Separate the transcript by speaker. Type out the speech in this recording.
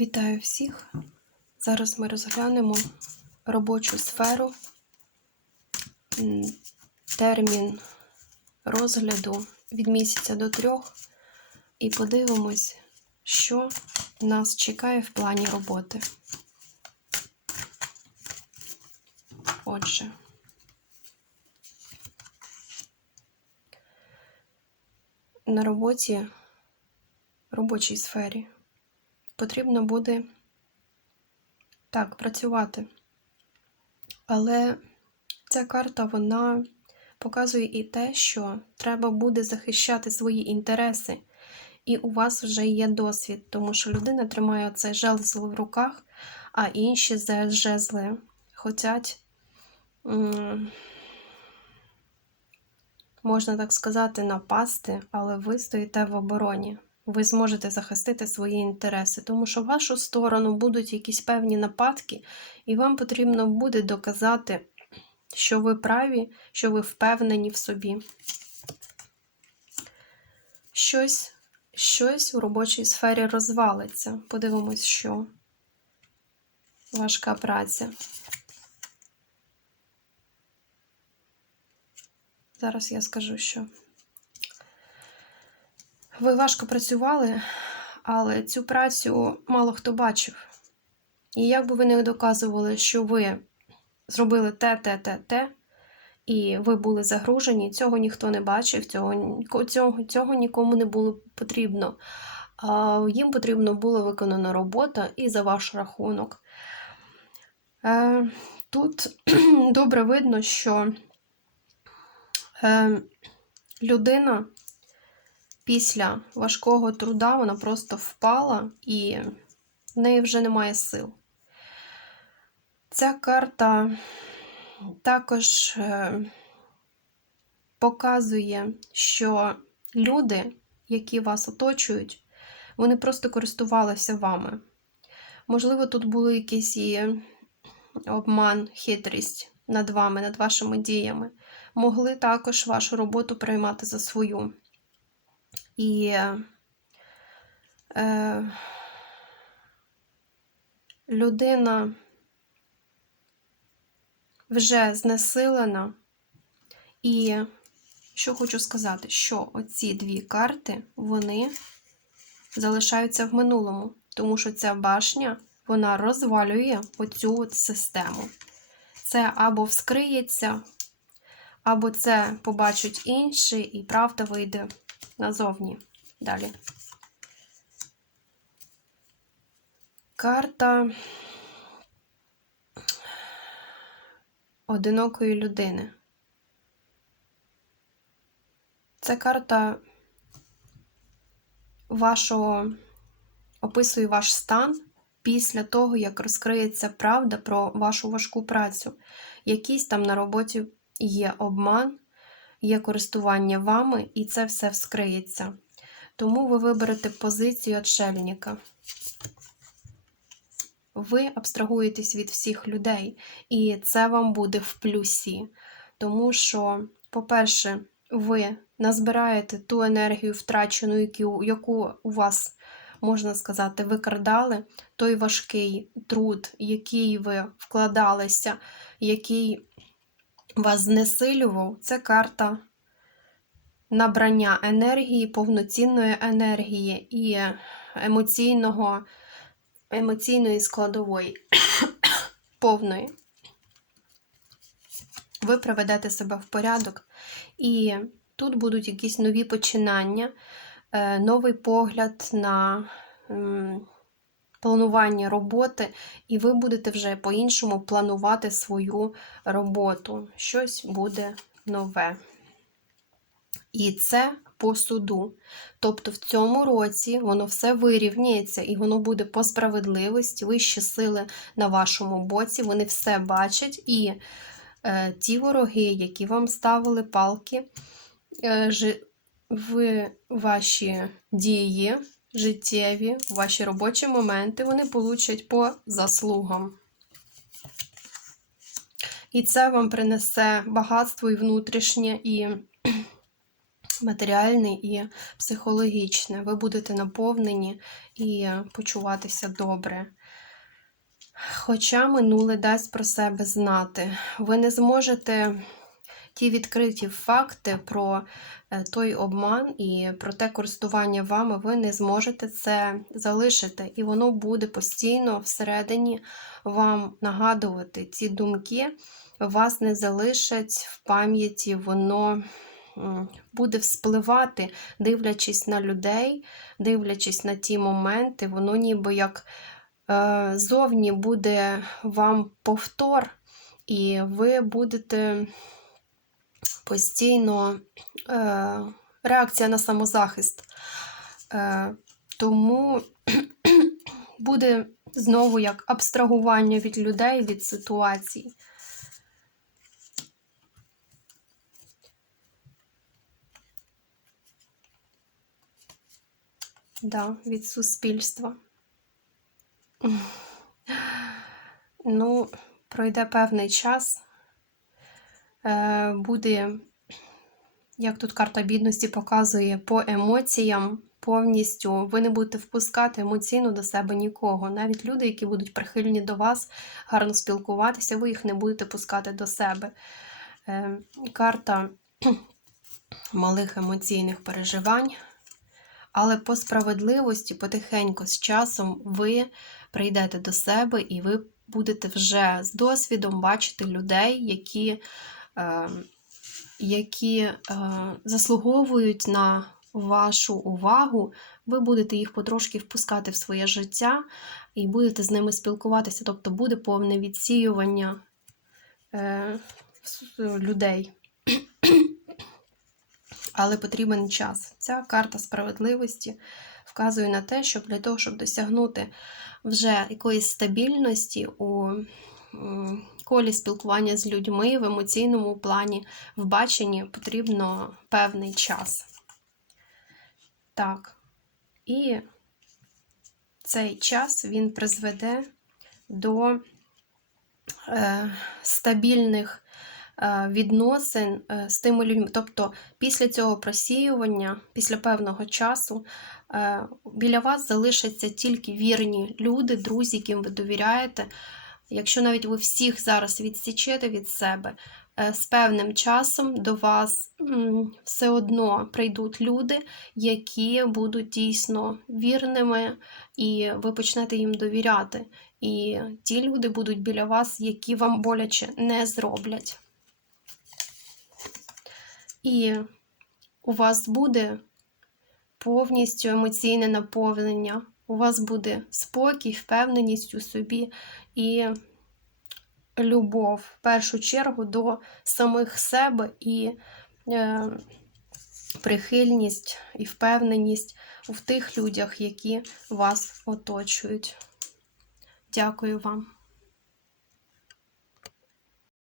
Speaker 1: Вітаю всіх! Зараз ми розглянемо робочу сферу, термін розгляду від місяця до трьох, і подивимось, що нас чекає в плані роботи. Отже, на роботі, робочій сфері потрібно буде так працювати. Але ця карта вона показує і те, що треба буде захищати свої інтереси, і у вас вже є досвід, тому що людина тримає цей жезл в руках, а інші жезли хочуть, можна так сказати, напасти, але ви стоїте в обороні ви зможете захистити свої інтереси, тому що в вашу сторону будуть якісь певні нападки, і вам потрібно буде доказати, що ви праві, що ви впевнені в собі. Щось, щось у робочій сфері розвалиться. Подивимось, що важка праця. Зараз я скажу, що. Ви важко працювали, але цю працю мало хто бачив. І як би ви не доказували, що ви зробили те, те, те, те, і ви були загружені, цього ніхто не бачив, цього, цього, цього нікому не було потрібно. А їм потрібно була виконана робота і за ваш рахунок. Е, Тут добре видно, що е, людина після важкого труда вона просто впала і в неї вже немає сил. Ця карта також е, показує, що люди, які вас оточують, вони просто користувалися вами. Можливо, тут були якийсь і обман, хитрість над вами, над вашими діями. Могли також вашу роботу приймати за свою. І е, людина вже знесилена. І що хочу сказати, що оці дві карти, вони залишаються в минулому, тому що ця башня, вона розвалює оцю от систему. Це або вскриється, або це побачать інші, і правда вийде назовні. Далі. Карта одинокої людини. Це карта вашого описує ваш стан після того, як розкриється правда про вашу важку працю. Якийсь там на роботі є обман, є користування вами, і це все вскриється. Тому ви виберете позицію отшельника. Ви абстрагуєтесь від всіх людей, і це вам буде в плюсі. Тому що, по-перше, ви назбираєте ту енергію втрачену, яку, у вас, можна сказати, викрадали, той важкий труд, який ви вкладалися, який вас знесилював, це карта набрання енергії, повноцінної енергії і емоційного, емоційної складової, повної. Ви приведете себе в порядок, і тут будуть якісь нові починання, е, новий погляд на планування роботи, і ви будете вже по-іншому планувати свою роботу. Щось буде нове. І це по суду. Тобто в цьому році воно все вирівняється і воно буде по справедливості, вищі сили на вашому боці, вони все бачать. І е, ті вороги, які вам ставили палки е, в ваші дії, життєві, ваші робочі моменти, вони получать по заслугам. І це вам принесе багатство і внутрішнє, і матеріальне і психологічне. Ви будете наповнені і почуватися добре. Хоча минуле дасть про себе знати, ви не зможете ті відкриті факти про е, той обман і про те користування вами, ви не зможете це залишити. І воно буде постійно всередині вам нагадувати. Ці думки, вас не залишать в пам'яті, воно буде вспливати, дивлячись на людей, дивлячись на ті моменти, воно ніби як е, зовні буде вам повтор, і ви будете постійно е, реакція на самозахист. Е, тому буде знову як абстрагування від людей, від ситуацій. Да, від суспільства. Ну, пройде певний час, буде, як тут карта бідності показує, по емоціям повністю ви не будете впускати емоційно до себе нікого. Навіть люди, які будуть прихильні до вас, гарно спілкуватися, ви їх не будете пускати до себе. Е, Карта малих емоційних переживань. Але по справедливості, потихеньку, з часом ви прийдете до себе і ви будете вже з досвідом бачити людей, які, е, які е, заслуговують на вашу увагу. Ви будете їх потрошки впускати в своє життя і будете з ними спілкуватися. Тобто буде повне відсіювання е, людей але потрібен час. Ця карта справедливості вказує на те, що для того, щоб досягнути вже якоїсь стабільності у колі спілкування з людьми в емоційному плані, в баченні потрібно певний час. Так. І цей час він призведе до е, стабільних е, відносин е, з тими людьми. Тобто, після цього просіювання, після певного часу, е, біля вас залишаться тільки вірні люди, друзі, яким ви довіряєте. Якщо навіть ви всіх зараз відсічете від себе, е, з певним часом до вас все одно прийдуть люди, які будуть дійсно вірними, і ви почнете їм довіряти. І ті люди будуть біля вас, які вам боляче не зроблять. І у вас буде повністю емоційне наповнення, у вас буде спокій, впевненість у собі і любов в першу чергу до самих себе і е, прихильність і впевненість в тих людях, які вас оточують. Дякую вам.